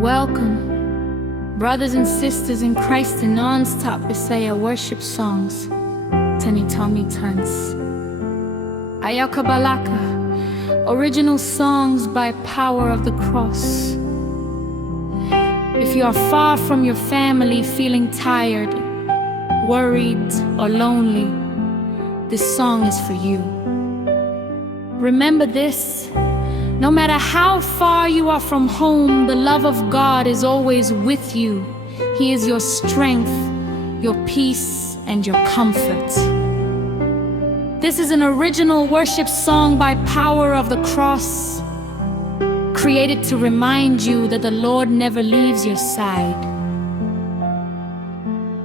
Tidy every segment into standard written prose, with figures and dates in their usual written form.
Welcome, brothers and sisters in Christ, to non-stop Bisaya worship songs. Tanitomi Tans Ayaka Balaka, original songs by power of the cross. If you are far from your family, feeling tired, worried, or lonely, this song is for you. Remember this: no matter how far you are from home, the love of God is always with you. He is your strength, your peace, and your comfort. This is an original worship song by power of the cross, created to remind you that the Lord never leaves your side.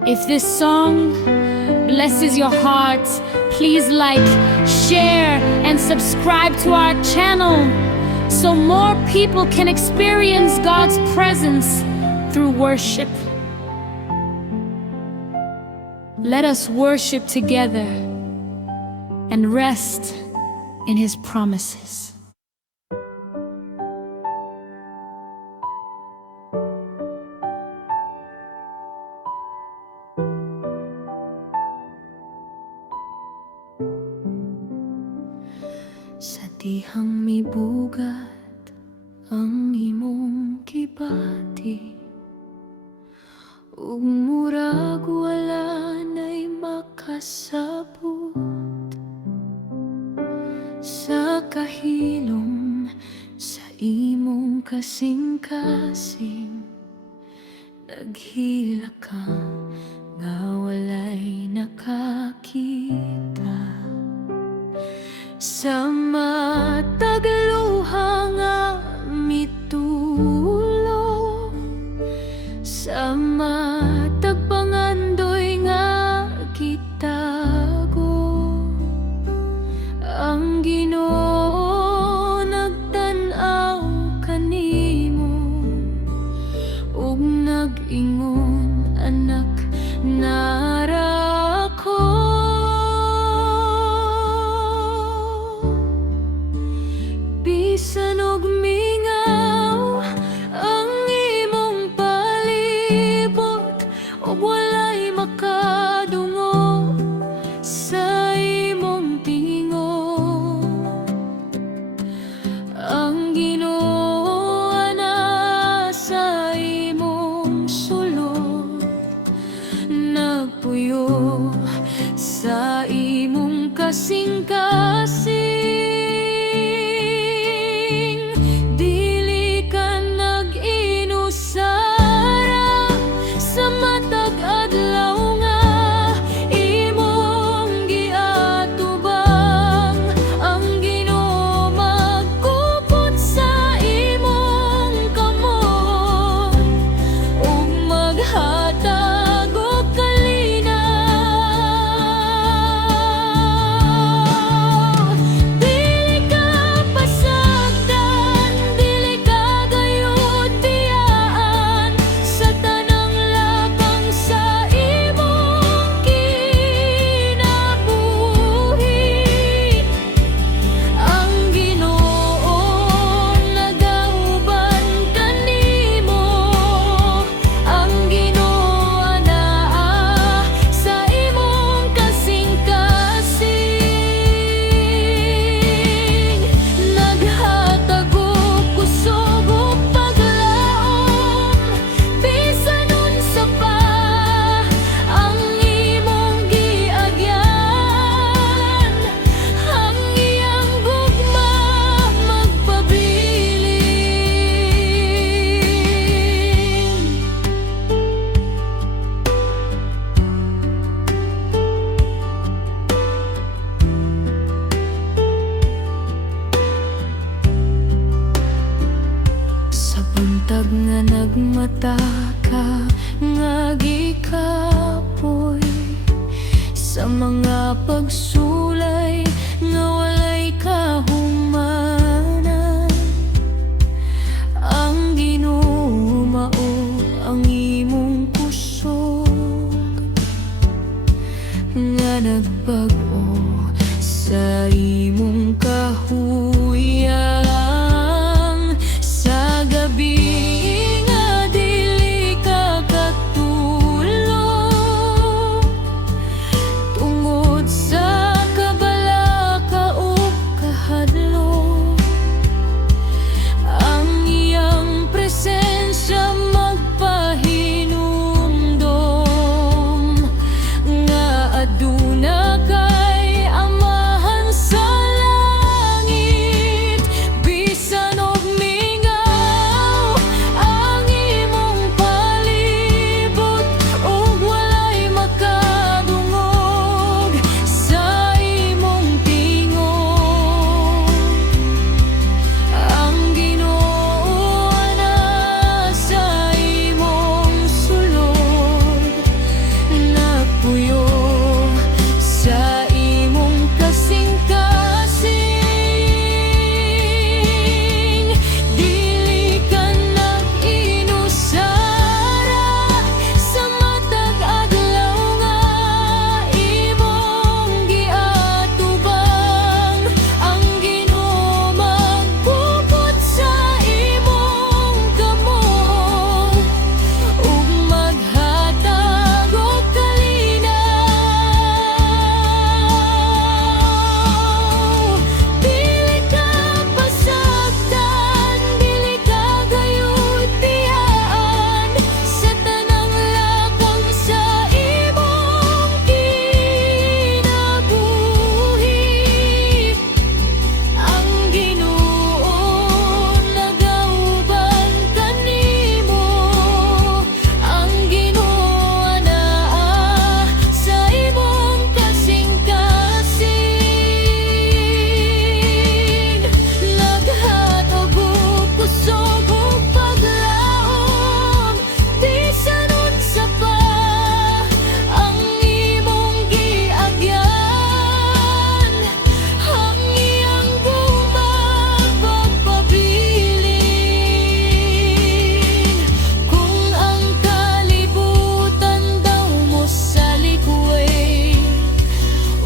If this song blesses your heart, please like, share, and subscribe to our channel so more people can experience God's presence through worship. Let us worship together and rest in His promises. Sa dihang may bugat ang imong kibati, ug murag wala na'y makasabot sa kahilom sa imong kasing-kasing. Naghila ka nga walay nakakita sa matag luha nga mitulo, sa matag pangandoy nga kitago. Ang Ginoo nagtan-aw kanimo ug nag-ingon, anak, nara ko. Bisan og mingaw ang imong palibot, ug walay makadungo sa imong tingog, ang Ginoo ana sa imong sulod, nagpuyo sa imong kasing-kasing. Buntag nga nagmata ka, nga gikapoy sa mga pagsulay nga walay kahumanan. Ang Ginoo mao ang imong puso, nagbag-o sa imong kahuyang, sa gabi nga dili ka katulog, tungod sa kabalaka ug kahadlok. Ang iyang presensya magpahinumdom nga aduna kay amahan sa langit. Bisan og mingaw ang imong palibot ug walay makadungog sa imong tingog, ang Ginoo na sa imong sulod, nagpuyo sa imong kasing-kasing. Dili ka nag-inusara sa matag adlaw nga imong giatubang. Ang Ginoo magpupot sa imong kamot ug maghatag og kalinaw. Dili ka pasagdan, dili ka gayud tiyaan sa tanang lakang sa imong kinabuhi. Ang Ginoo nagauban kanimo, ang Ginoo anaa sa imong kasing-kasing. Naghatag og kusog ug paglaom, bisan unsa pa ang imong giagyan. Ang iyang guma pagpabilin. Kung ang kalibutan daw mo sa likway,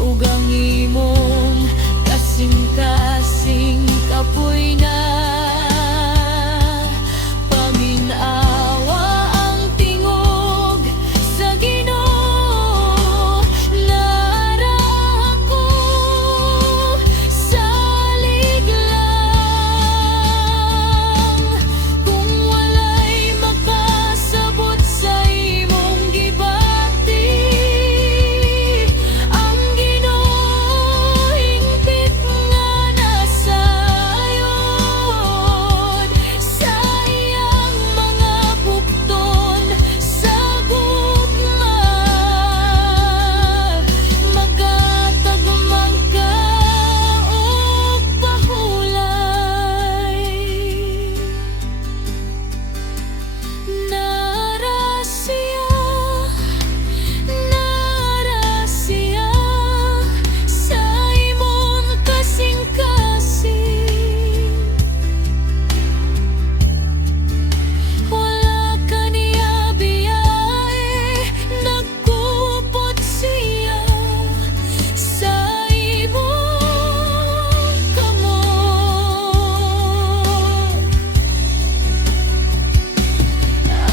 ug ang imong kasing-kasing kapoy na, paminawa ang tingog sa Ginoo. Nara ako salig lang, kung walay makasabot sa imong gibati. Ang Ginoo hingpit nga nasayod sa iyang mga bukton sa gugma. Maghatag man ka og pahulay. Nara siya sa imong kasing-kasing. Wala ka niya biyahe, nagkupot siya sa imong kamot.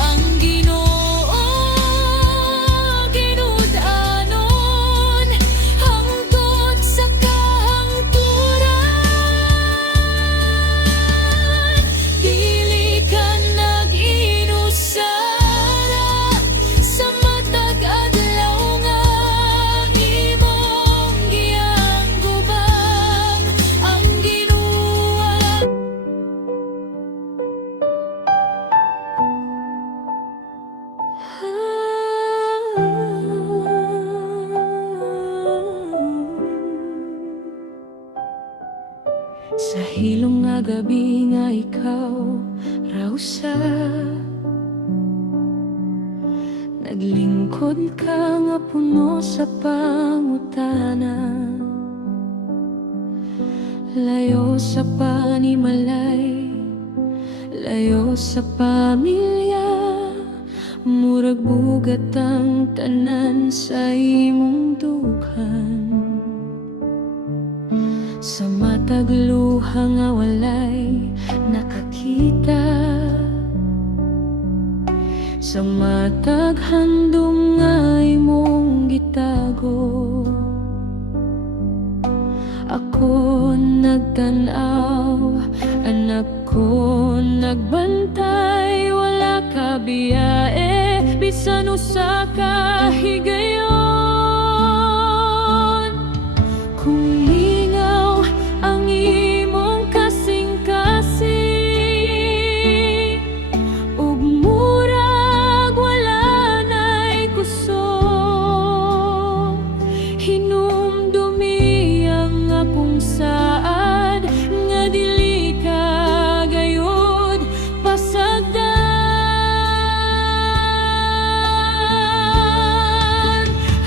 Ang Ginoo ginud-anon hangtod sa kahangturan. Dili ka nag-inusara sa matag adlaw nga imong gianggubang. Ang Ginoo sa hilong nga gabi nga ikaw raw sa naglingkod ka nga puno sa pangutana. Layo sa panimalay, layo sa pamilya, murag buga Dagat ang tanan sa imong dughan, sa matag luha nga walay nakakita, sa matag handom nga imong gitago. Ako nagtanaw, anak ko nagbantay, wala ka biyae, bisan usa ka higayon. Kung lingaw ang imong kasing-kasing, ug murag wala na'y kusog, hinumdumi ang akong saad nga dili ka gayud pasagdan.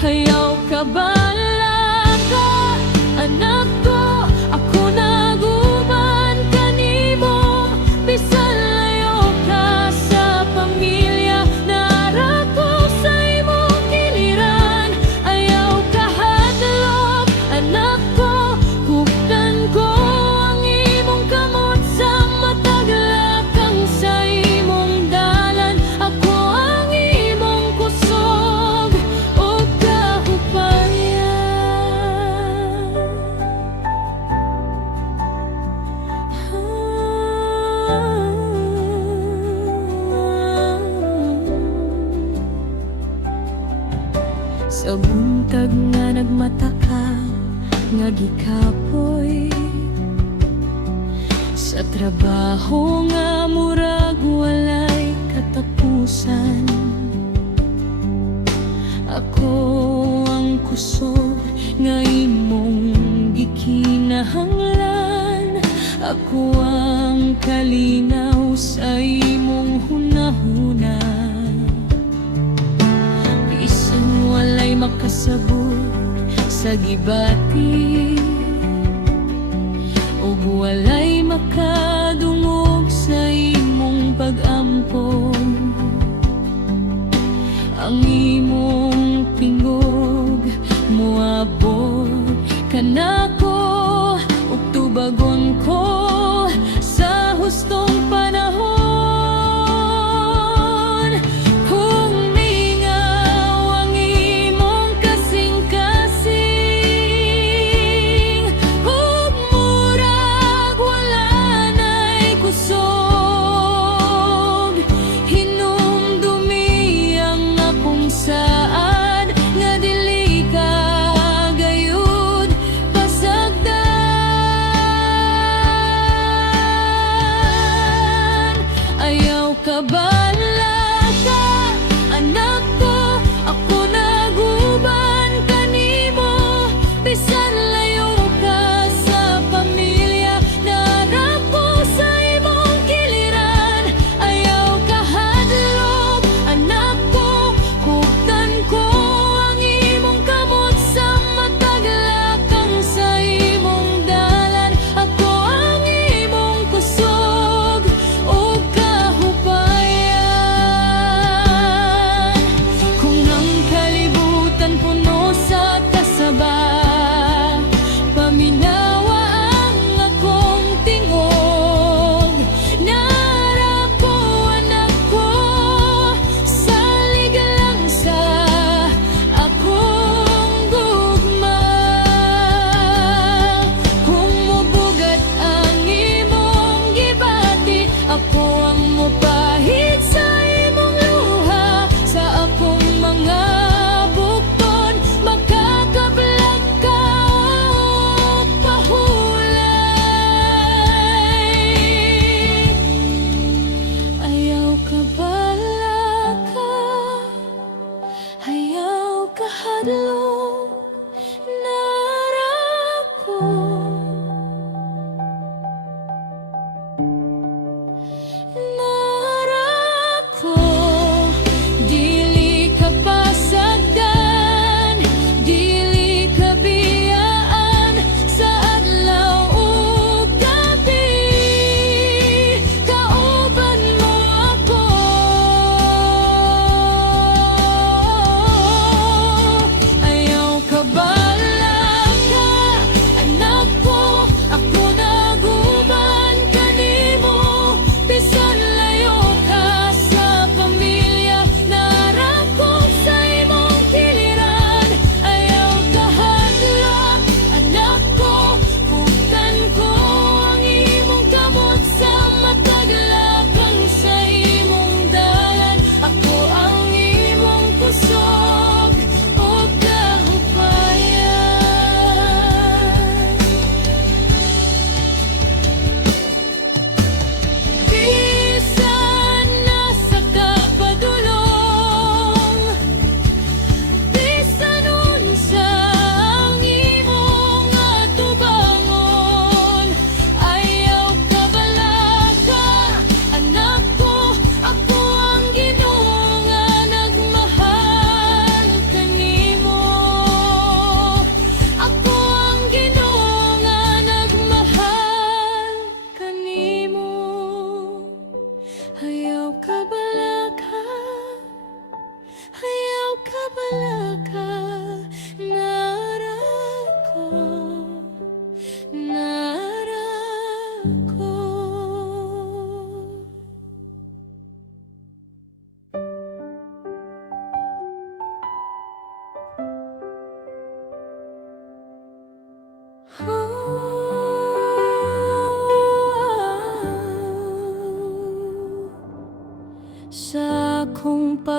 Hayaw ka balaka, anak ko, ako naguban kanimo, bisan layo ka sa pamilya, naara ko sa imong giliran. Ayaw ka hadlok, anak ko, hupdan ko ang imong kamot sa matag lakang sa imong dalan. Ako ang imong kusog ug kahupayan. Sa buntag nga nagmataka nga gikapoy, sa trabaho nga murag walay katapusan, ako ang kusog nga imong gikinahanglan. Ako ang kalinaw sa imong hunahuna, bisan walay makasabot sa gibati, ug walay makadungog sa imong pag-ampon. Ang imong tingog moabot kanako, ug tubagon ko sa hustong panahon. Kung mingaw ang imong kasing-kasing, ug murag wala na'y kusog, hinumdumi ang akong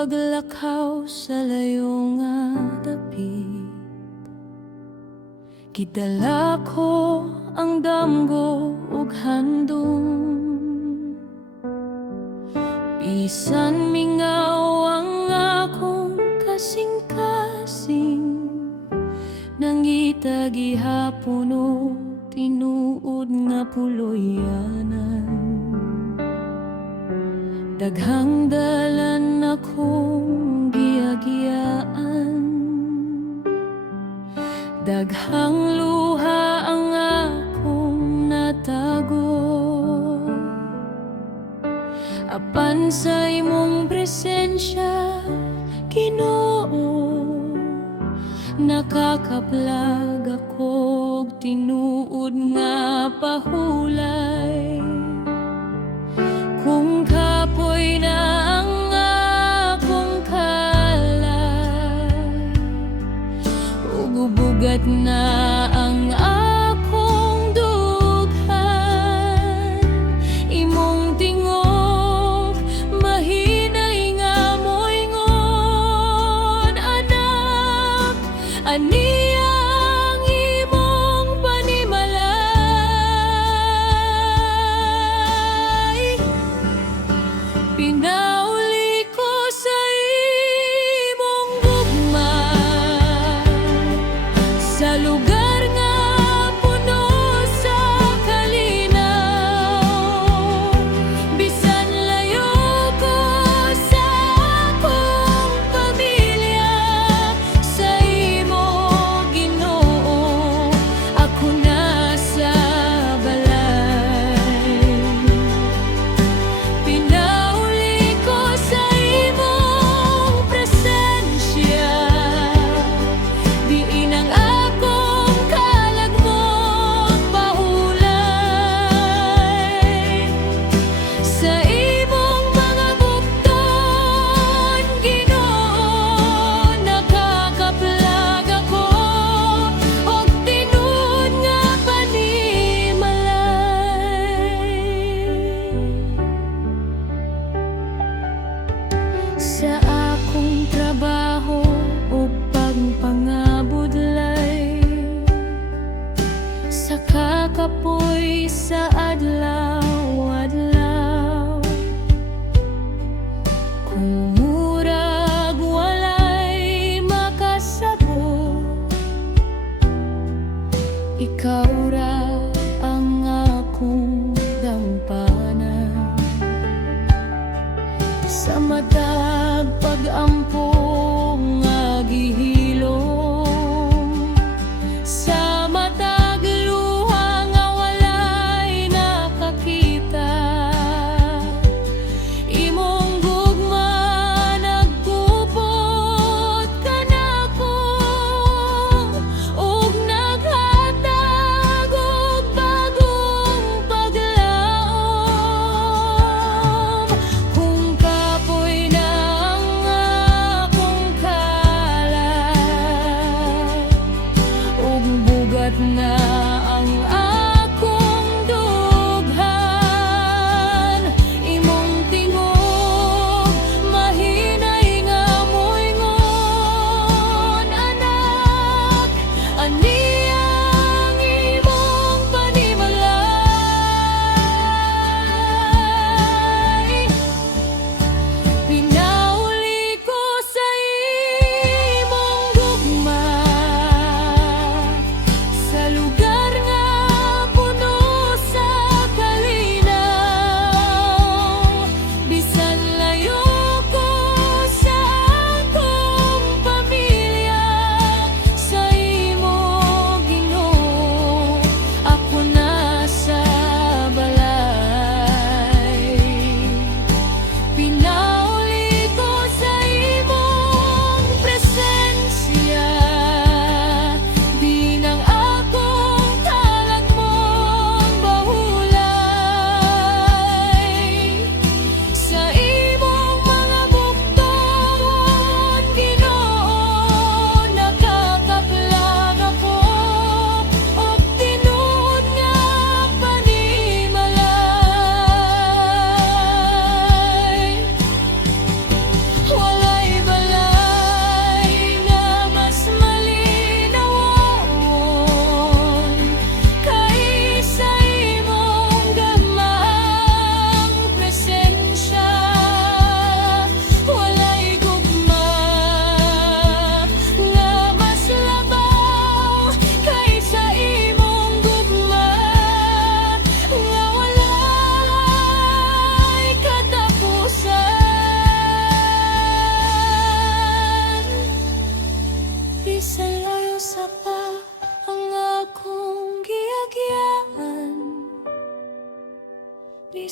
paglakaw sa layo nga dapit. Gidala ko ang damgo ug handom, bisan mingaw ang akong kasing-kasing. Nangita gihapon o tinuod nga puloyanan. Daghang dalan akong giagiyaan, daghang luha ang akong natago. Apan sa imong presensya, Ginoo, nakakaplag ako og tinuod nga pahulay. Kung kapoy na ang akong kalay, ug bugat na ang akong dughan, imong tingog mahinay nga moingon, anak, ani ang imong panimalay. Pinauli ko sa imong gugma, sa lugar nga puno sa kalinaw. Bisan layo ko sa akong pamilya, sa imo Ginoo ako nasa balay. Pinauli ko sa imong presensya, diin ang akong kalagmong pahulay. Sa imong mga bukton, Ginoo, nakakaplag ako og tinuod nga panimalay. Sa akong trabaho o pagpangabudlay, sa kakapoy sa adlaw-adlaw, kung murag walay makasabot, ikaw ra ang akong dampanan. Sa matag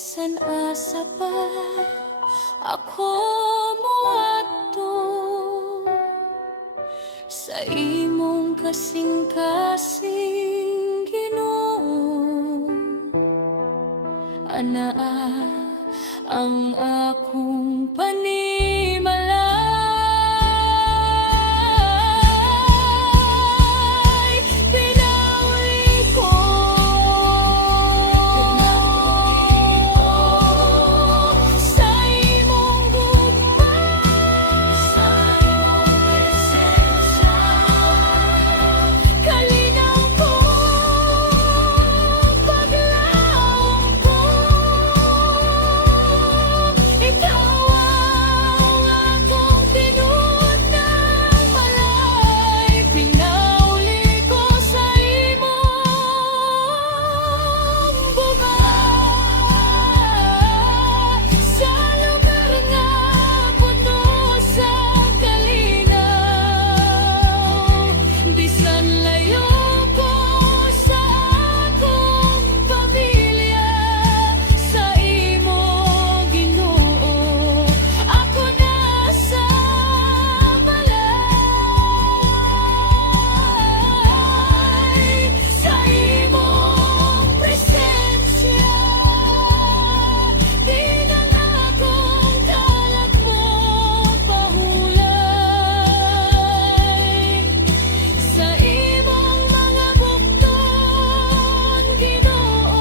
bisan asa pa ako moadto sa imong kasing-kasing Ginoo. Anaa ang akong panimalay, pinauli ko sa imong gugma, sa imong presensya. Kalinaw ko, paglaong ko, ikaw ang akong tinuod ng malay. Pinauli ko sa imong bubay, sa lugar nga puno sa kalinaw. Bisan layo ko sa akong pamilya, sa imo Ginoo ako nasa balay. Sa imong presensya, di na akong kalag mo pahulay. Sa imong mga bukton, Ginoo,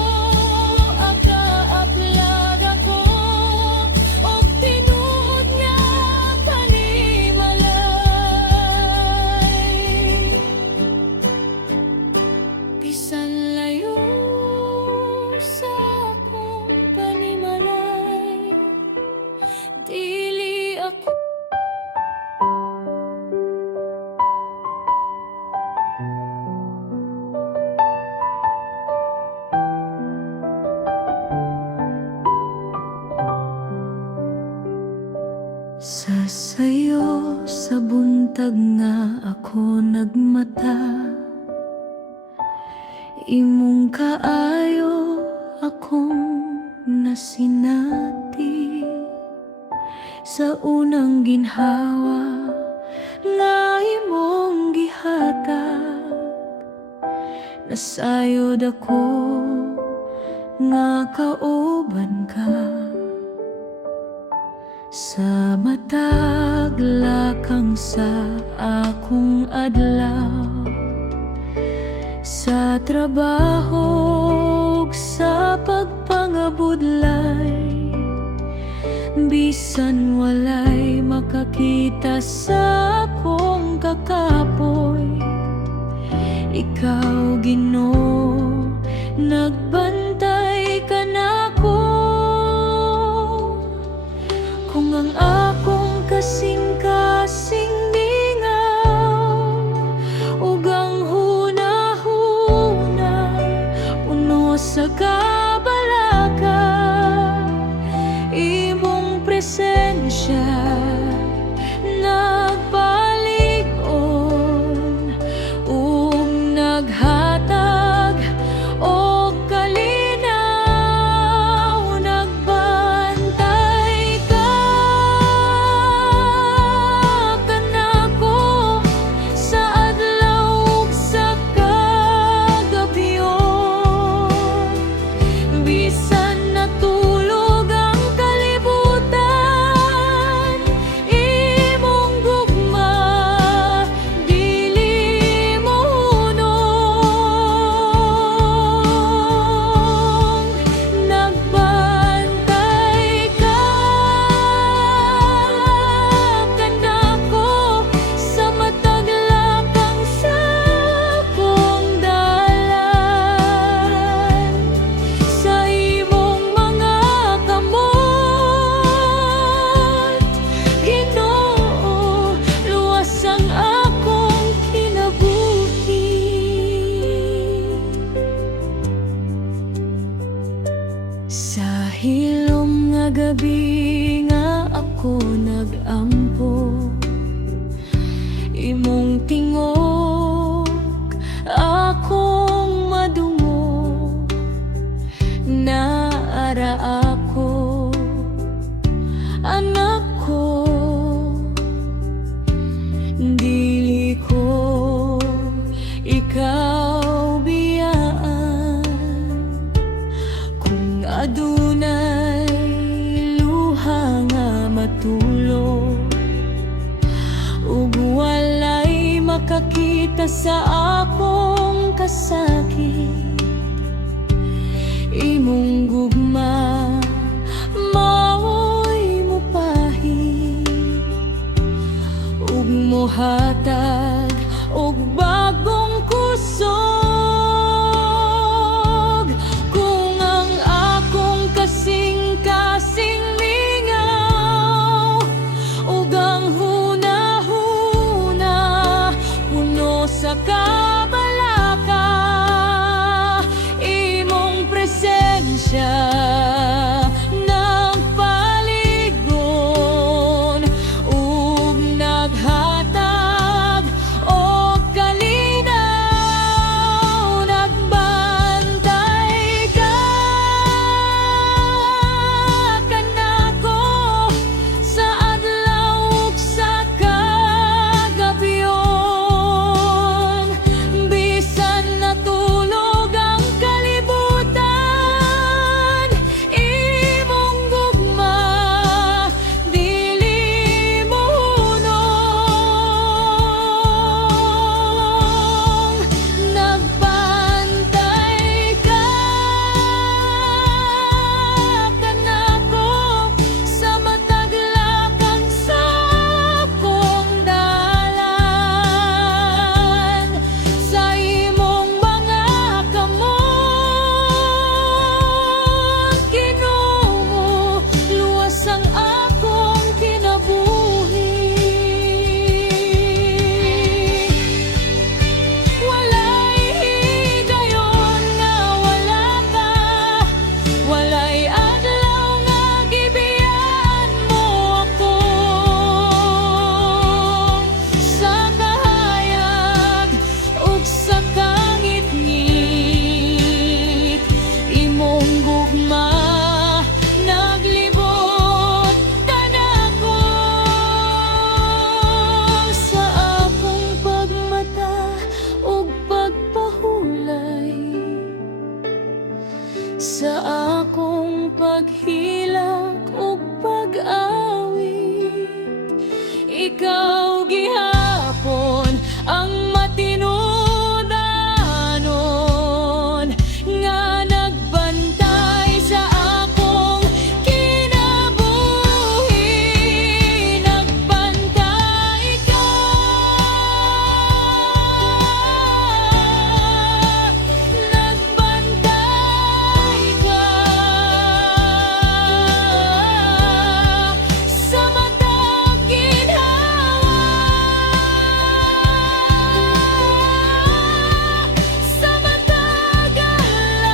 akaaplag ako og tinuod nga panimalay. Bisan layo sa akong panimalay, dili ako sa sayo. Sa buntag nga ako nagmata, imong kaayo akong nasinati. Sa unang ginhawa nga imong gihatag, nasayod ako nga kauban ka. Sa matag lakang sa akong adlaw, sa trabaho ug sa pagpangabudlay, bisan walay makakita sa akong kakapoy, ikaw Ginoo nagbantay ka nako. Kung ang akong kasing-kasing mingaw ug ang hunahuna puno sa kabalaka, imong presensya nagpalig-on ug naghatag og kalinaw. Nagbantay ka kanako sa adlaw ug sa kagabyon, bisan natulog ang kalibutan, imong gugma dili mo hunong. Nagbantay ka kanako sa matag lakang sa akong dalan. Sa imong mga kamot, Ginoo, luwas ang akong kinabuhi. Sa hilom nga gabi nga ako nagampo, imong tingog akong madungo, naara makakita sa akong kasakit. Imong gugma mao'y mopahid, ug mohatag og bagong kusog. Kung ang akong kasing-kasing mingaw ug ang hunahuna puno sa kabalaka, imong presensya nagpaligon ug naghatag og kalinaw. Nagbantay ka kanako sa adlaw ug sa kagabyon, bisan natulog ang kalibutan. Imong gugma dili mohunong. Nagbantay ka kanako sa matag lakang sa akong dalan. Sa imong mga kamot, Ginoo, luwas ang akong kinabuhi. Walay higayon nga wala ka, walay adlaw nga gibiyaan mo ako. Sa kahayag ug sa kangit-ngit, imong gugma naglibot kanako. Sa akong pagmata ug pagpahulay, sa akong paghilak ug pag-awit, ikaw gihapon ang matinud-anon nga nagbantay sa akong kinabuhi. Nagbantay ka, nagbantay ka sa matag ginhawa, sa matag alan.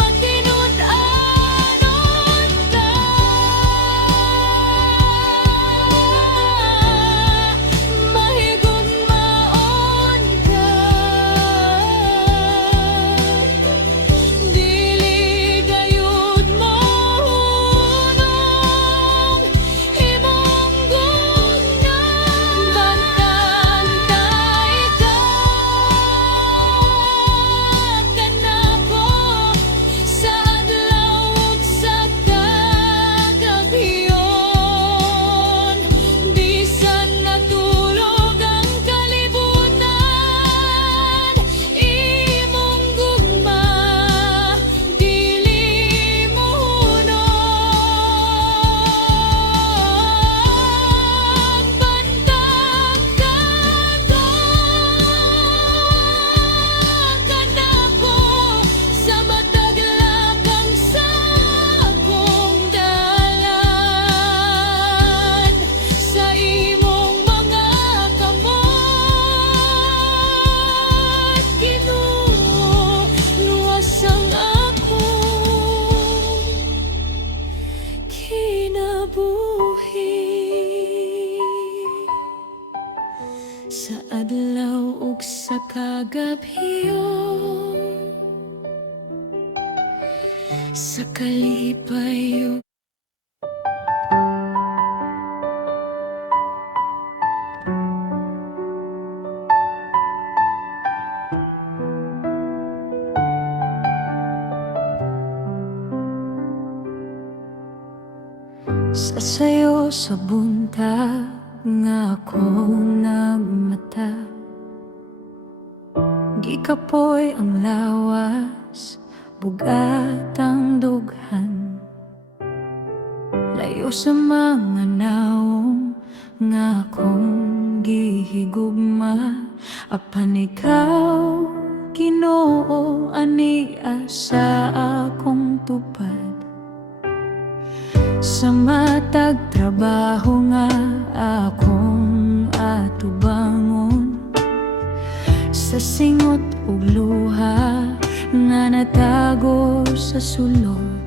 Matinud-anon ka, mahigugmaon ka. Dili gayud mohunong imong gugma. Bantantay ka kanako sa adlaw ug sa kagabyon, bisan natulog ang kalibutan. Imong gugma dili mohunong. Bantag ka kanako sa matag lakang sa akong dalan. Sa imong mga kamot, Ginoo, luwas ang akong kinabuhi. Sa adlaw ug sa kagabyon, sa kalipay ug Sa sayo sa buntag nga akong nagmata, gikapoy ang lawas, bugat ang dughan, layo sa mga naong nga akong gihigugma. Apan ikaw, Ginoo, ania sa akong tupad. Sa matag trabaho nga akong atubangon, sa singot ug luha nga natago sa sulod.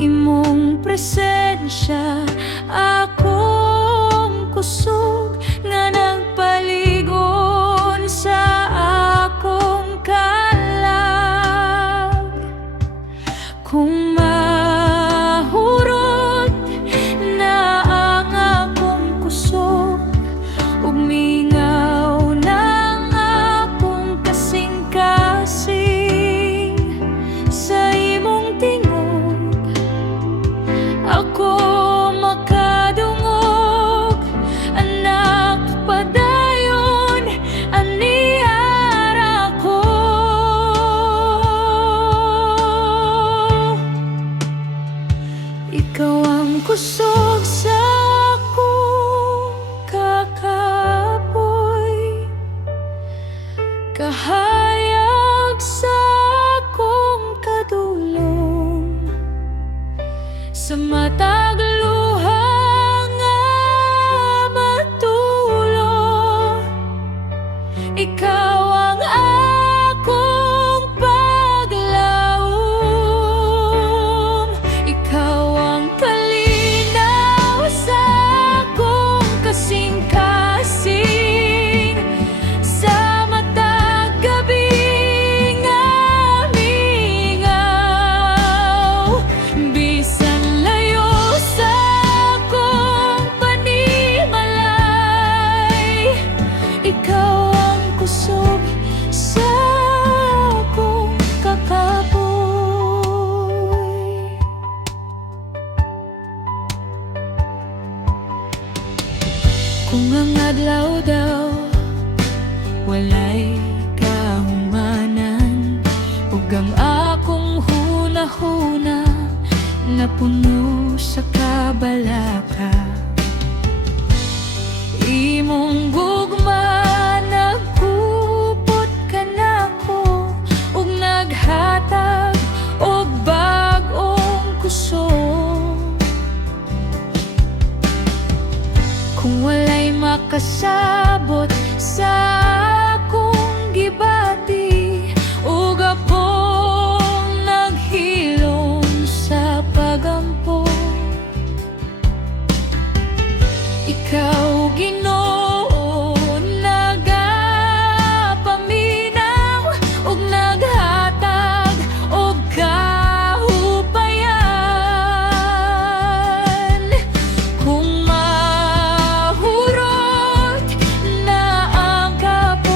Imong presensya akong kusog nga nagpaligon sa akong kalag. Kung mahurot na ang akong kusog, ug mingaw ng akong kasing-kasing sa imong tingog, ako makadungog, anak padayon aniara ko. Ikaw ang kusog sa akong kakapoy, kahayag sa akong kadulong. Sa matag luha nga matulo, ikaw ang akong paglaom. Ikaw ang kalinaw sa akong kasing-kasing, sa matag gabi nga mingaw. Bisan layo sa akong panimalay, ikaw ang kusog sa akong kakapoy. Kung ang adlaw daw walay kahumanan, ug ang akong hunahuna napuno sa kabalaka, imong gugma nagkupot ka nako, ug naghatag og bag-ong kusog. Kung walay makasabot sa akong gibati, ug akong naghilom sa pagampo, ikaw, Ginoo, nagapaminaw ug naghatag og kahupayan. Kung mahurot na ang kapoy,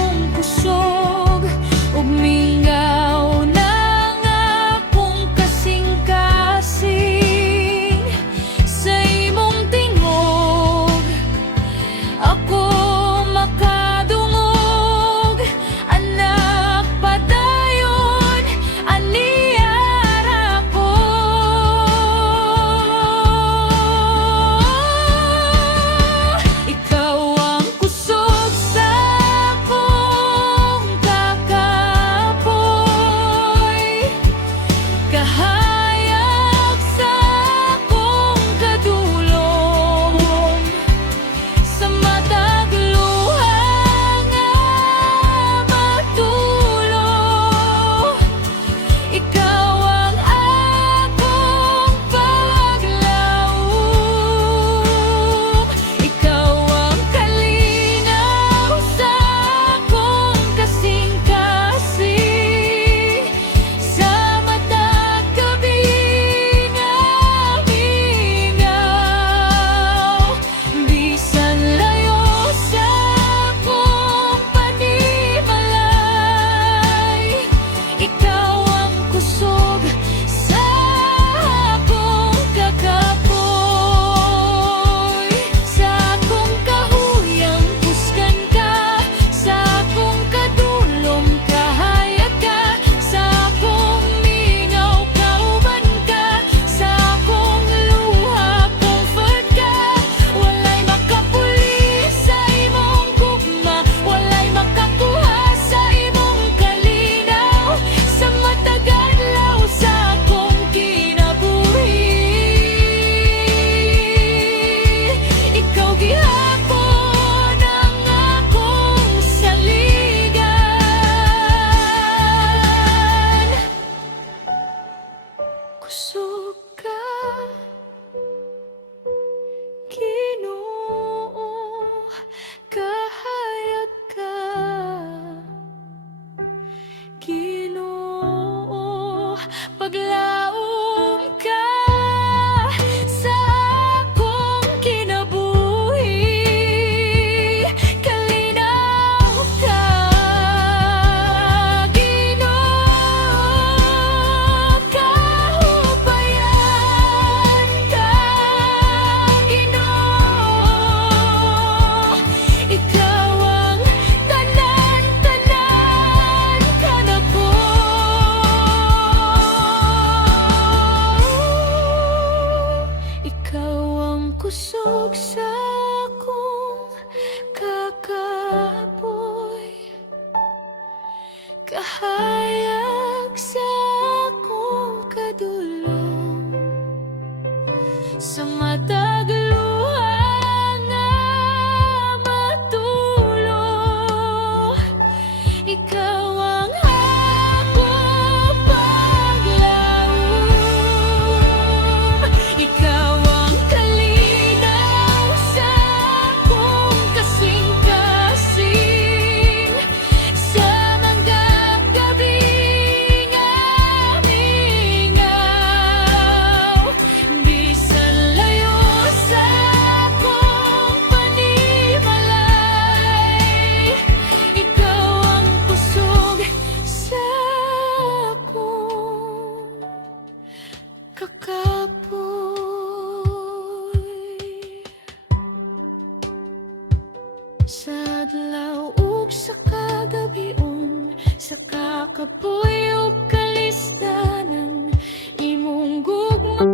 kusog sa akong kakapoy, kahayag sa akong kadulong, sa matag luha nga matulo. Ikaw ang akong paglaom, ikaw ang kalinaw sa akong kasing-kasing, sa mga gabing amingaw. Bisan layo sa akong panimalay, ikaw ang kusog sa akong kakapoy. Sa adlaw ug sa kagabion, sa kakapoy ug kalistanan, imong gugma.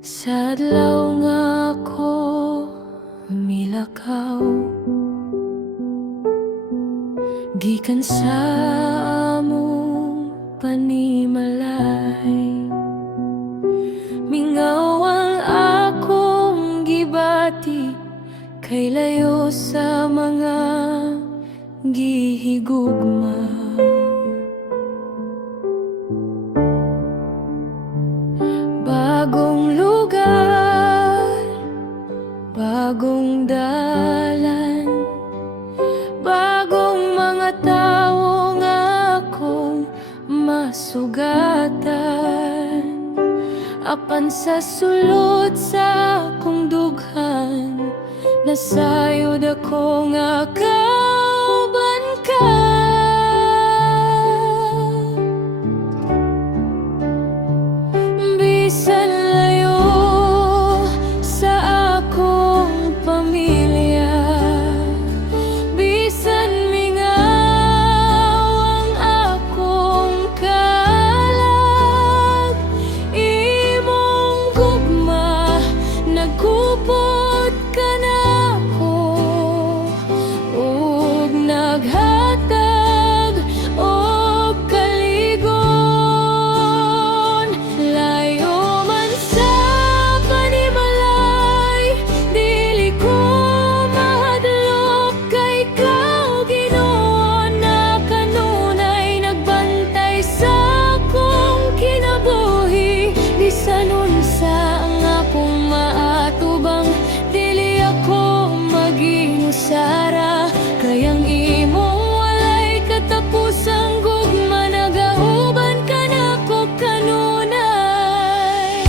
Sa adlaw nga ako milakaw, gikan sa among panimalay, mingaw ang akong gibati, kay layo sa mga gihigugma. Bagong lugar, bagong dalan, bagong mga tao nga akong masugatan. Apan sa sulod sa akong dughan, nasayod ako nga kauban ka. Bisan layo sa akong pamilya, bisan mingaw ang akong kalag, imong gugma nagkupot ka nako, ug naghatag og kaligon. Layo man sa panimalay, dili ko mahadlok, kay ikaw Ginoo na kanunay nagbantay sa akong kinabuhi. Bisan unsa ang akong maatubang, dili ako maghinusara, kay ang imong walay katapusang gugma nagauban ka nako kanunay.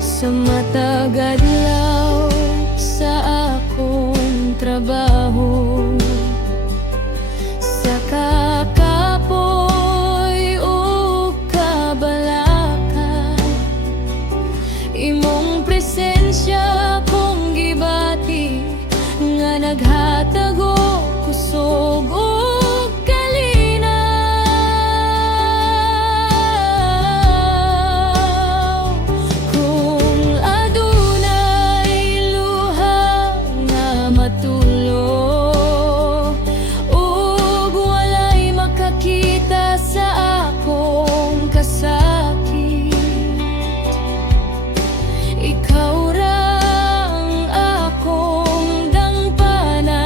Sa matag adlaw sa akong trabaho, sa kakapoy ug kabalaka, imong presensya kong gibati, nga naghatag og kusog ug kalinaw. Kung adunay luha nga matulo, ug walay makakita sa akong kasakit, ikaw ra ang akong dangpanan.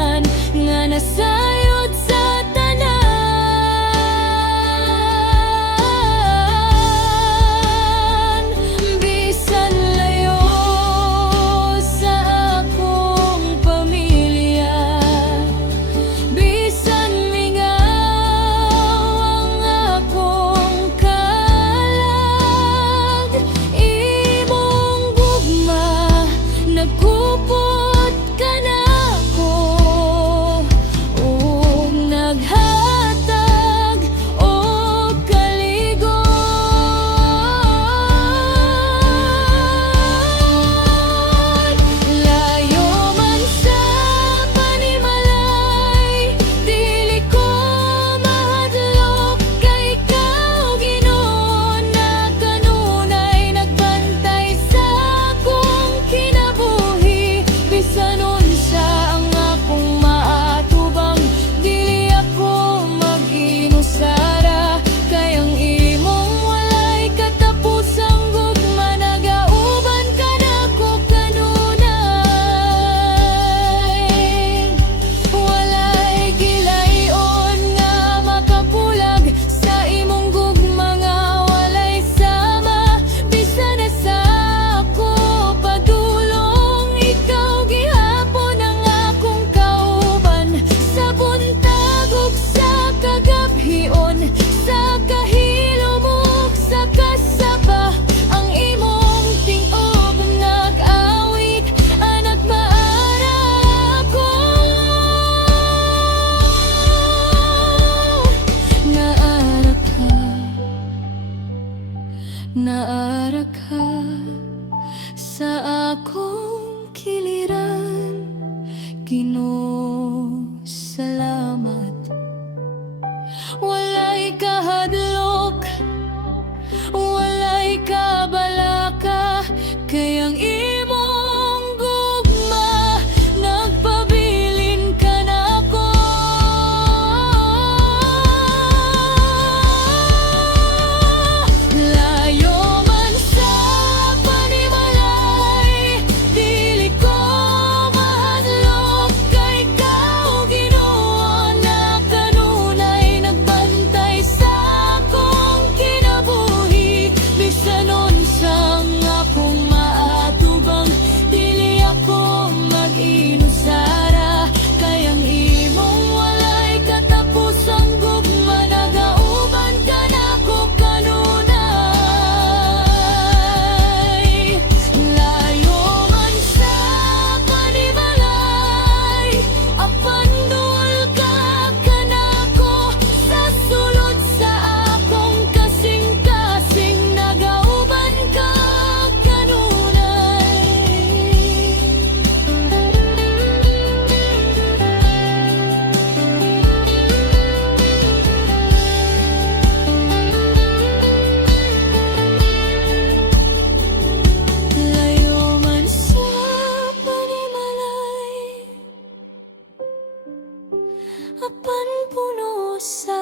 apan puno sa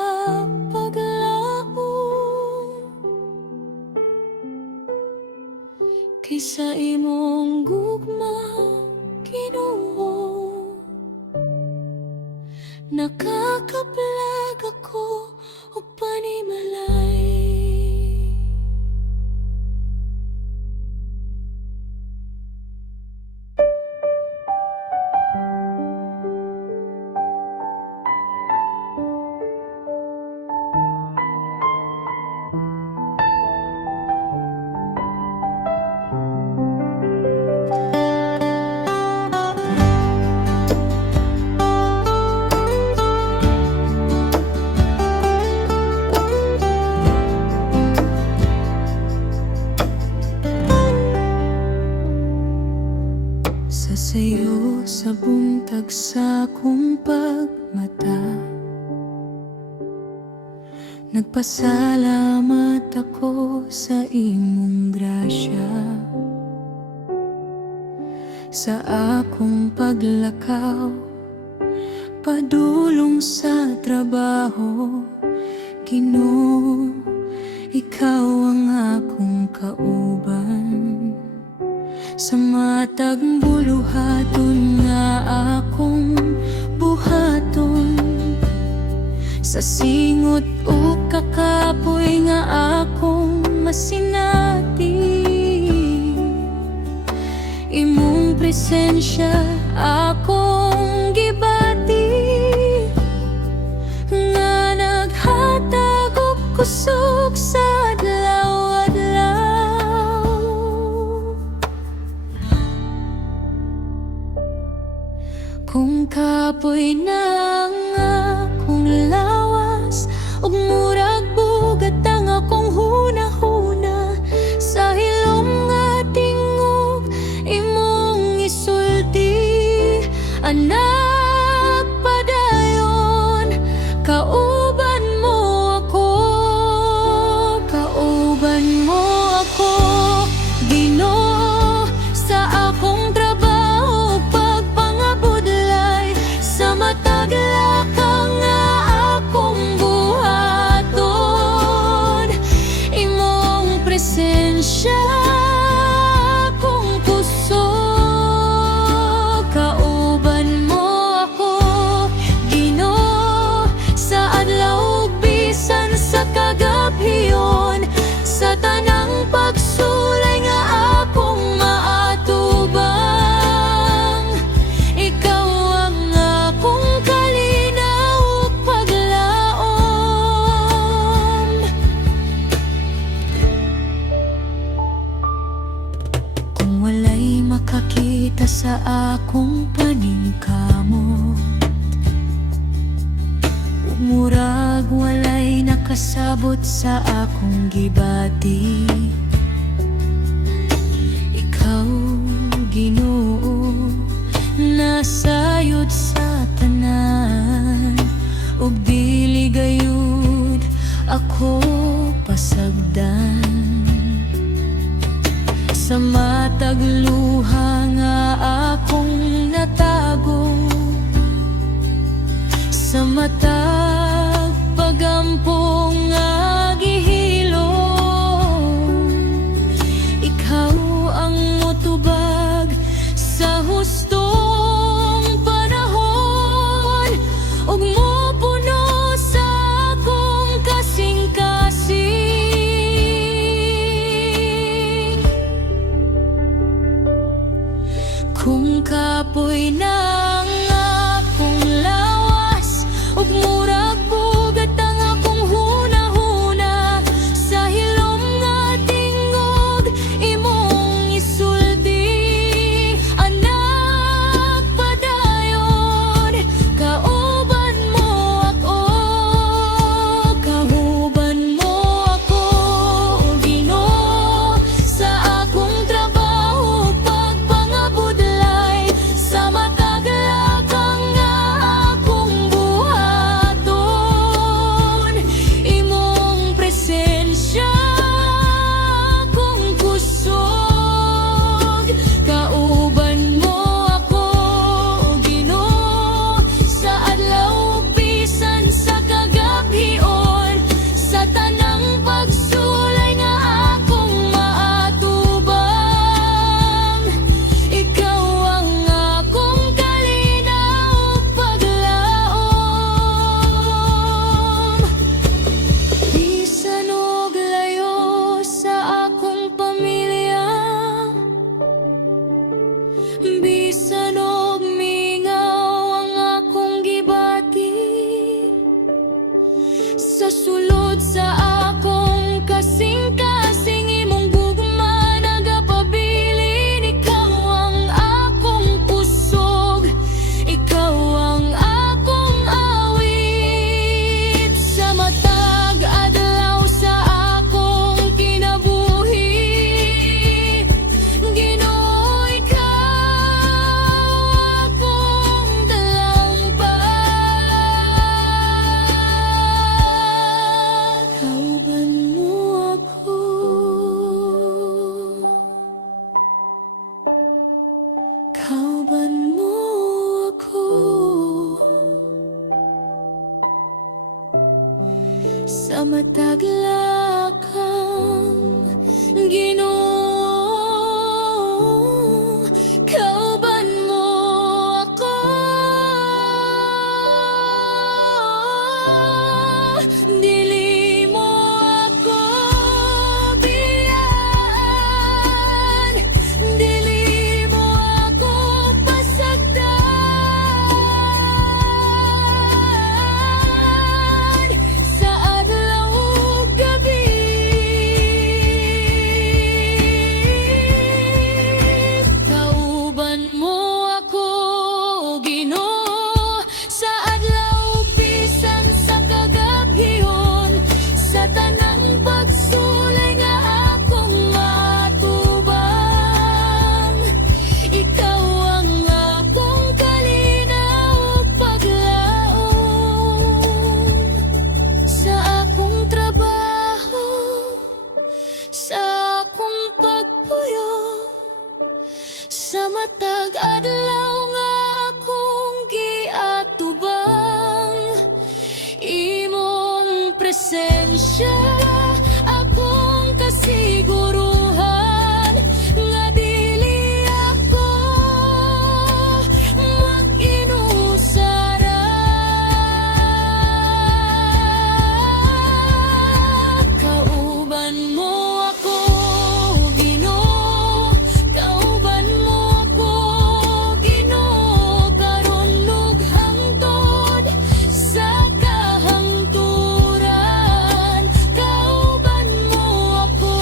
paglaom. Kaysa imong gugma, Ginoo, nakakaplag ako o panimalay. Sa sayo sa buntag sa akong pagmata, nagpasalamat ako sa imong grasya. Sa akong paglakaw, padulong sa trabaho, Ginoo, ikaw ang akong kauban. Sa matag buluhaton nga akong buhaton, sa singot o kakapoy nga akong masinati, imong presensya akong gibati, nga naghatag og kusog sa adlaw-adlaw. Kung kapoy na ang akong lawas, ug murag bugat ang akong hunahuna, sa hilom nga tingog imong isulti, anak padayon, kauban mo ako, kauban mo ako, Ginoo, sa akong trabaho, pagpangabudlay, sa mataglaka nga akong buhaton, imong presensya akong kusog, kauban mo ako, Ginoo, sa adlaw ug bisan sa kagabhion, sa tanang pagsulay nga akong maatubang, ikaw ang akong kalinaw ug paglaom. Kung walay makakita sa akong paningkamot, ug murag walay nakasabot sa akong gibati, ikaw, Ginoo, nasayod sa tanan, ug dili gayud ako pasagdan. Sa matag luha nga akong natago, sa matag pagampo nga gihilom, ikaw ang motubag sa hustong panahon, ug mopuno sa akong kasing-kasing. Kung kapoy na ang akong lawas, ug murag bugat ang akong hunahuna, sa matag lakang Ginoo. Kauban mo ako, dili mo ako biyaan, dili mo ako pasagdan, sa adlaw ug gabi. Kauban mo ako, Ginoo, sa adlaw ug bisan sa kagabhihon, sa tanang pagsulay nga akong matubang. Ikaw ang akong kalinaw ug paglaom, sa akong trabaho, sa akong pagpuyo, sa matag adlaw nga akong giatubang. Imong presensya akong kasiguruhan, nga dili ako mag-inusara. Kauban mo ako, Ginoo, kauban mo ako, Ginoo, karon ug hangtod sa kahangturan. Kauban mo ako.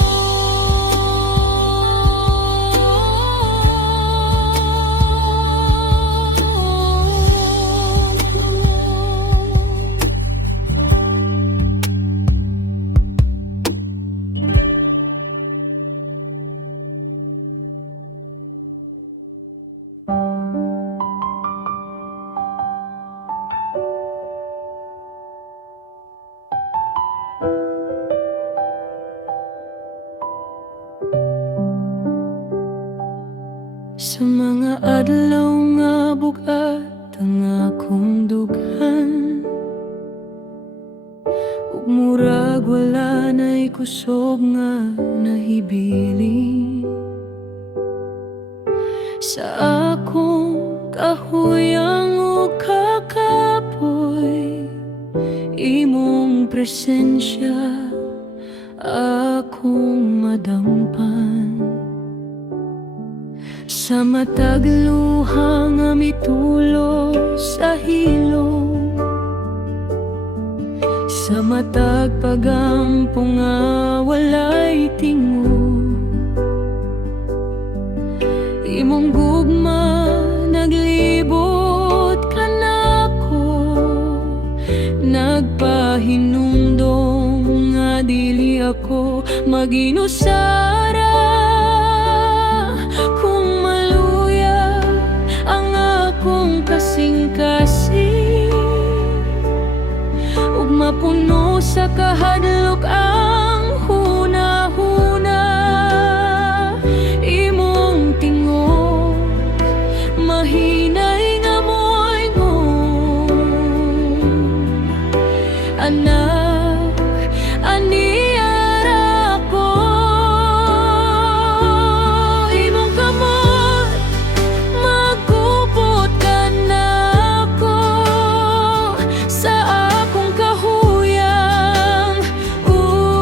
Sa mga adlaw nga bugat ang akong dughan, ug murag wala na'y kusog nga nahibili. Sa akong kahuyang ug kakapoy, imong presensya akong madampan. Sa matag luha nga mitulo sa hilom, sa matag pagampo nga walay tingo, imong gugma naglibot ka nako, nagpahinumdom nga dili ako maginusara. Kung maluya ang akong kasing-kasing, ug mapuno sa kahadlok ang hunahuna, imong tingog mahinay nga moingon. Anak, aniara ko, imong kamot magkupot ka nako, sa akong kahuyang ug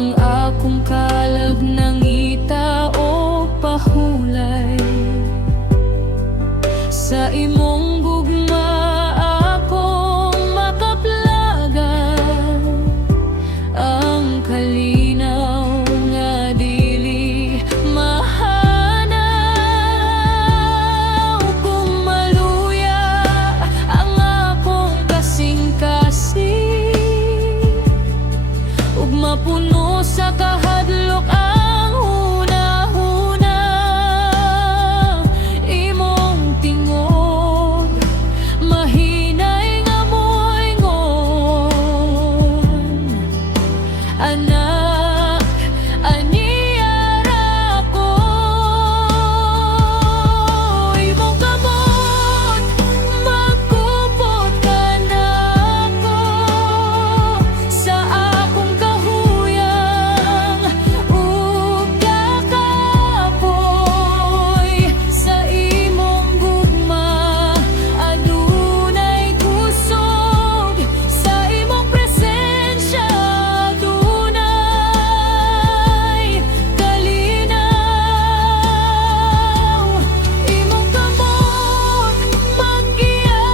ang akong kalag nangita o pahulay. Sa imong gugma akong makaplagan, ang kalinaw nga dili mahanaw. Kung maluya ang akong kasing-kasing, ug mapuno sa kahadlok ang hunahuna, imong tingog mahinay nga moingon. Anak, aniyara ko, imong kamot magkupot ka nako sa akong kahuyang ug kakapoy. Sa imong gugma adunay kusog, sa imong presensya adunay kalinaw. Imong kamot maggiya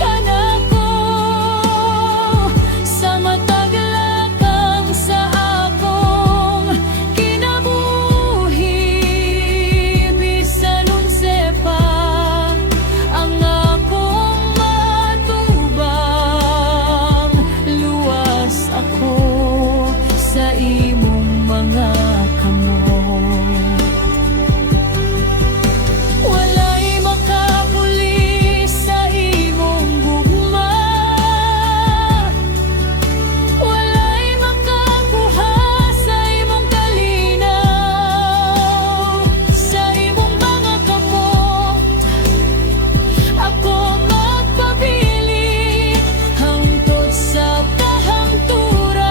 ka nako sa matag lakang sa akong kinabuhi. Bisan unse pa ang akong matubang, luwas ako sa imong mga kamot. Walay makapuli sa imong gugma, walay makakuha sa imong kalinaw. Sa imong mga kamot ako magpabili hangtod sa kahangturan.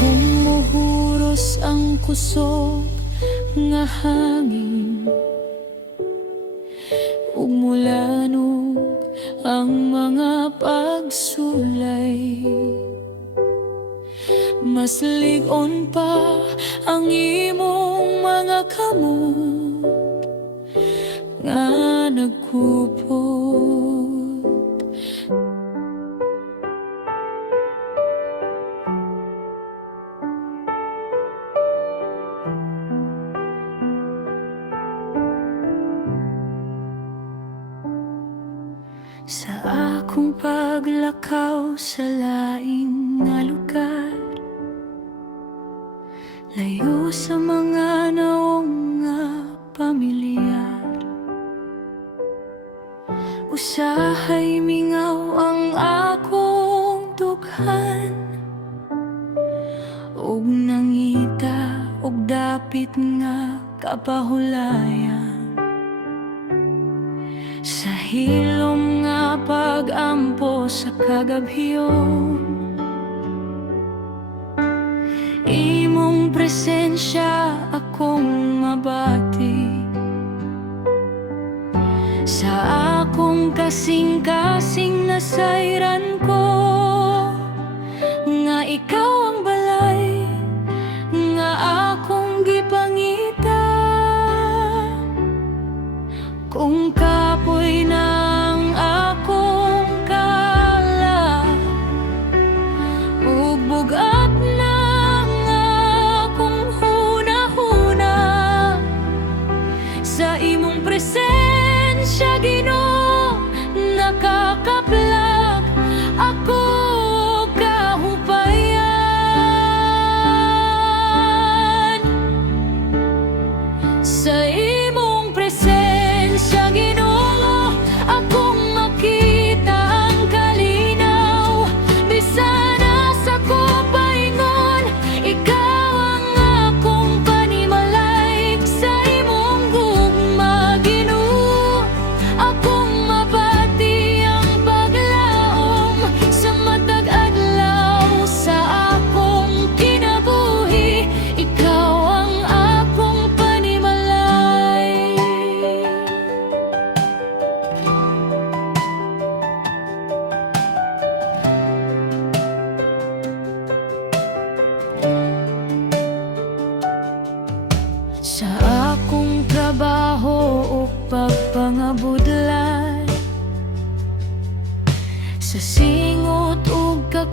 Kung muhuros ang kusog nga hangin, ug mulanog ang mga pagsulay, mas lig-on pa ang imong mga kamot nga nagkupot. Sa akong paglakaw sa laing nga lugar, layo sa mga naong nga pamilyar, usahay mingaw ang akong dughan, ug nangita og dapit nga kapahulayan. Sa hilom nga pag-ampo sa kagabhiyon, imong presensya akong mabati. Sa akong kasing-kasing nasayran ko, nga ikaw ang balay nga akong gipangita. Kung kapoy ng akong kala, ug bugat ng akong hunahuna, sa imong presensya Ginoo nakakaplag ako kahupayan. Sa imong presensya Ginoo akong makita ang kalinaw. Bisan sa ko paingon, ikaw ang akong panimalay. Sa imong gugma Ginoo akong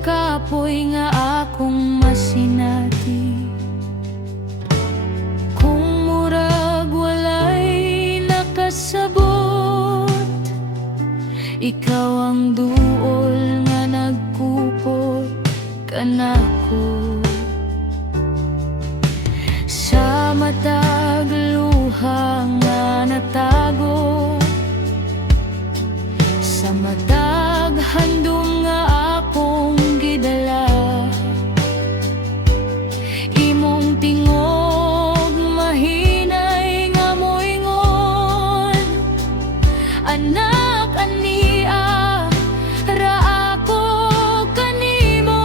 kapoy nga akong masinati. Kung murag walay nakasabot, ikaw ang duol nga nagkupot kanako. Sa matag luha nga natago, sa matag handom nga akong gidala, imong tingog mahinay nga moingon, anak ania ra ako kanimo.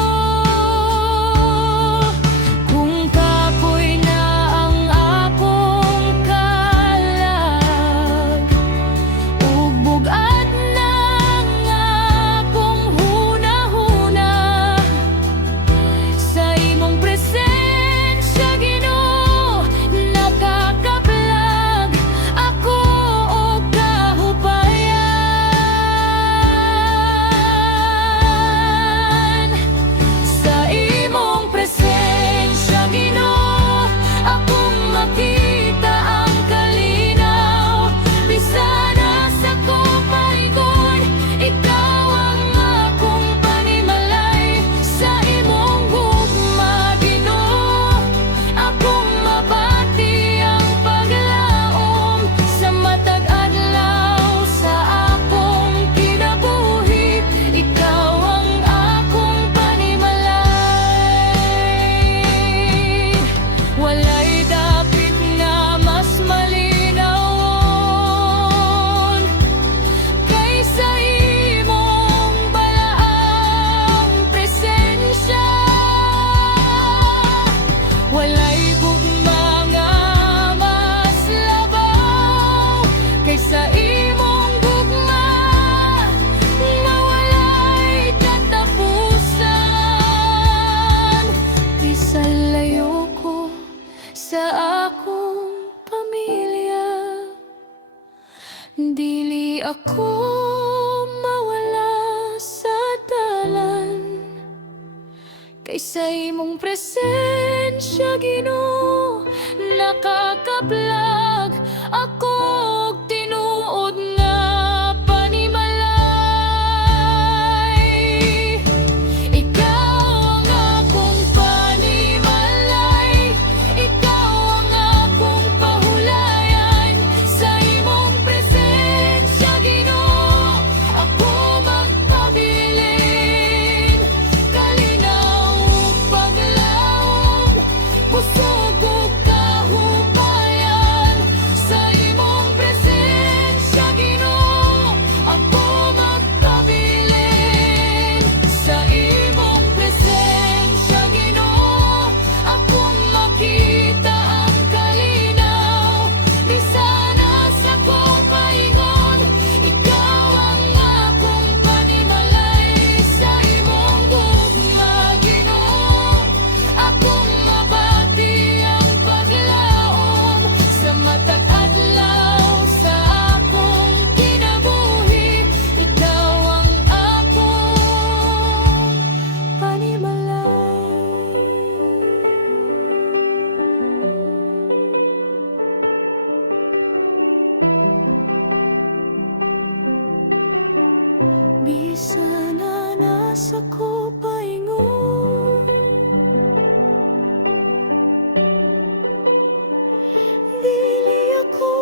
Kung kapoy na ang akong kalag, ug bugat na ang akong hunahuna, sa imong presensya Ginoo nakakaplag ako og kahupayan. Sa imong presensya Ginoo akong makita ang kalinaw, bisana sa kopaigon ikaw ang akong panimalay. Sa imong gugma Ginoo akong mabati ang paglaom, sa matag adlaw sa akong kinabuhi ikaw ang akong panimalay. Walay dapit nga mas malinawon kaysa imong balaang presensya. Walay gugma nga mas labaw kaysa imong gugma nga walay katapusan. Bisan layo ko sa akong pamilya, dili ako mawala sa dalan, kaysa imong presensya Ginoo nakakaplag ako og tinuod nga panimalay. Ikaw ang akong panimalay, ikaw ang akong pahulayan. Sa imong presensya Ginoo ako magpabilin, kalinaw ug paglaom, busog ug kahupayan. Sa imong presensya Ginoo ako magpabilin, sa imong presensya Ginoo akong makita ang kalinaw, bisana sa kopaigon ikaw ang akong panimalay. Sa imong gugma Ginoo akong mabati ang paglaom, sa matag adlaw sa akong kinabuhi ikaw ang akong panimalay. Bisan na nasa kopaigon, dili ako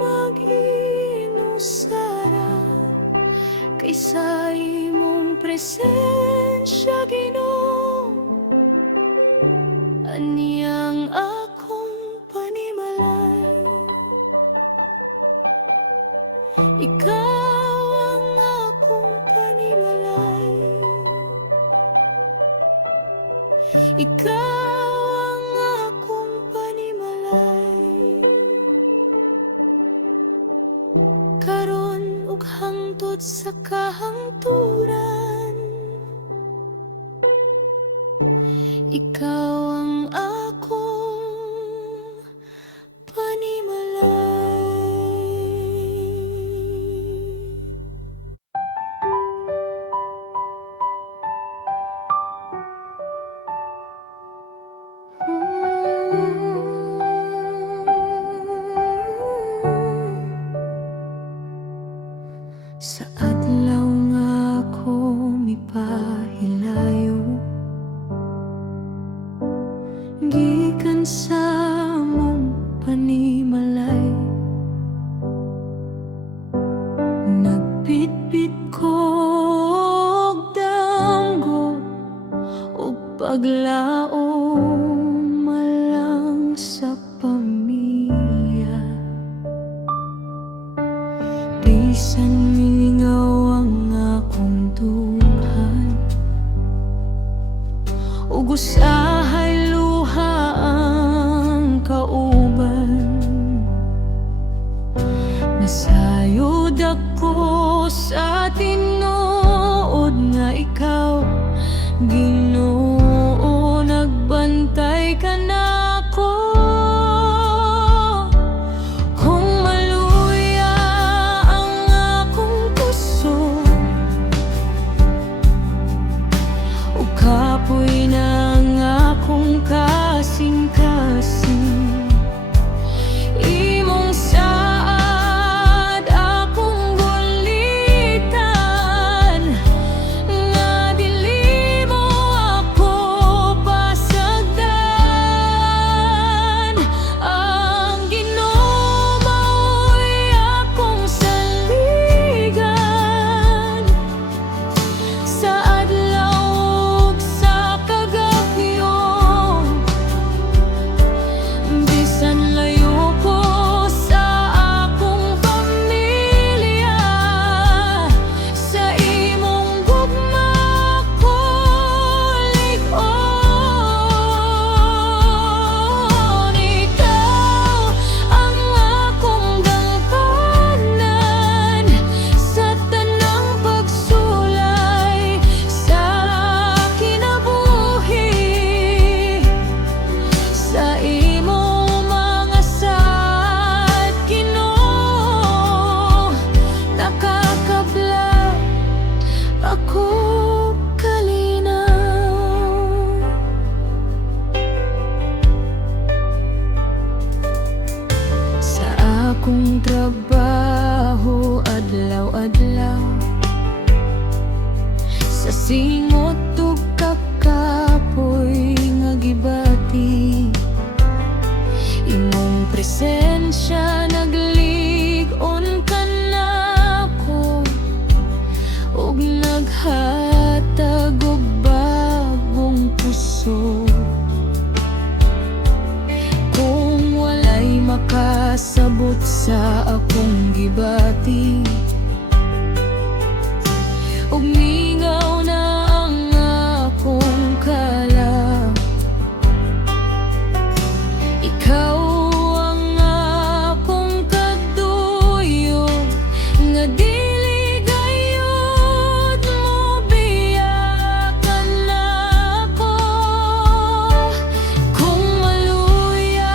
mag-inusara, kaysa imong presensya Ginoo aniyang akong panimalay. Ikaw ang akong panimalay, ikaw ang akong panimalay. Karon ug hangtod sa kahangturan ikaw ang akong panimalay. bisan mingaw ang akong duhan, ug usahay luha ang kauban. Nasayod ako sa tinuod nga ikaw, Ginoo, nagbantay ka nako. Kung maluya ang akong puso, o kapoy na ang akong kasing-kasing, imong saad akong gulitan, nga dili mo ako pasagdan. Ang Ginoo mao'y akong saligan, sa adlaw ug sa kagahyon, bisan layo ko sa akong pamilya, sa imong gugma ko lig-on. Ikaw ang akong gangkanan sa tanang pagsulay sa kinabuhi, sa imong mga saad, Ginoo, nakakabla ako kalinaw. Sa akong trabaho adlaw-adlaw, sa singot ug kakapoy nga gibati, imong presensya naglig-on ka nako, ug naghatag og bagong puso. Kung walay makasabot sa akong gibati, ug mingaw na ang akong kalam, ikaw ang akong kaduyog, nga dili gayud mo biyakan nako. Kung maluya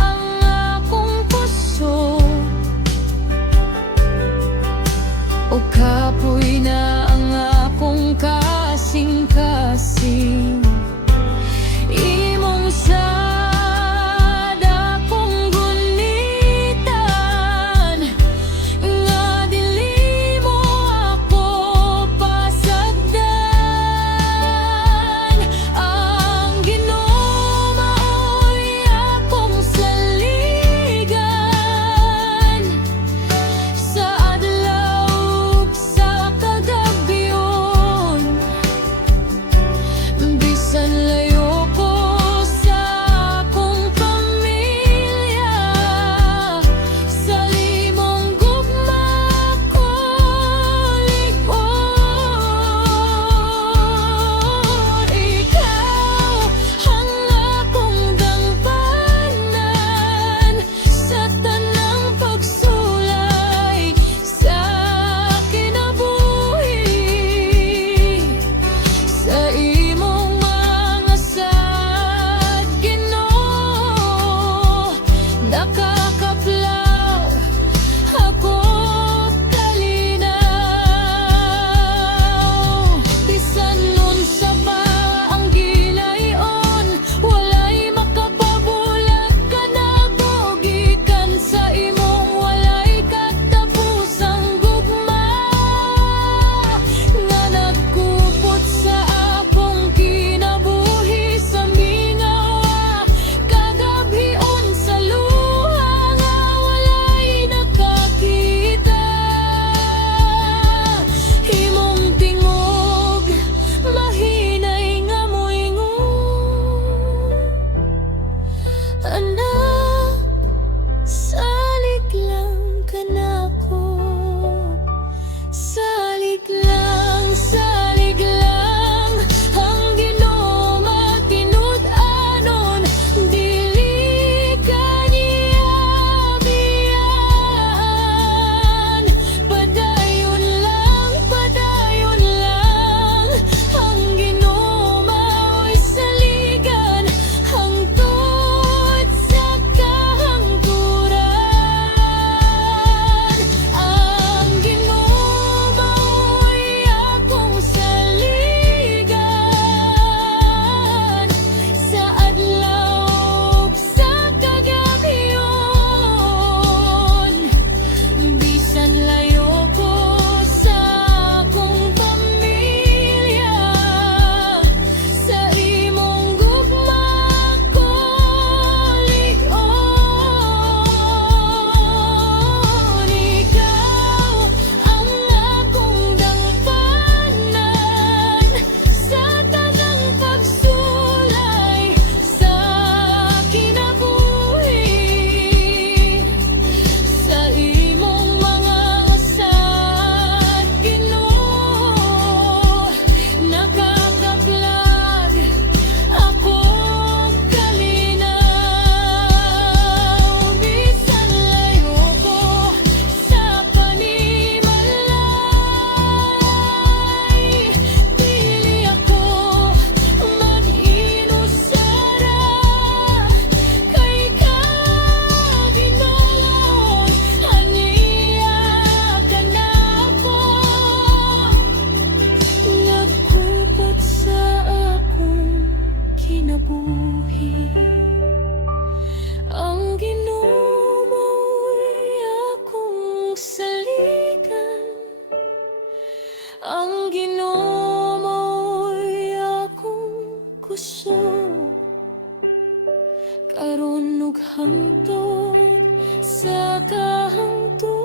ang akong puso, o kapoy na ang akong kasing-kasing, imong saad akong gulitan, nga dili mo ako pasagdan. Ang Ginoo mao'y akong saligan, sa adlaw ug Ang Ginoo mo'y akong kusog, karon ug hangtod sa kahangtod.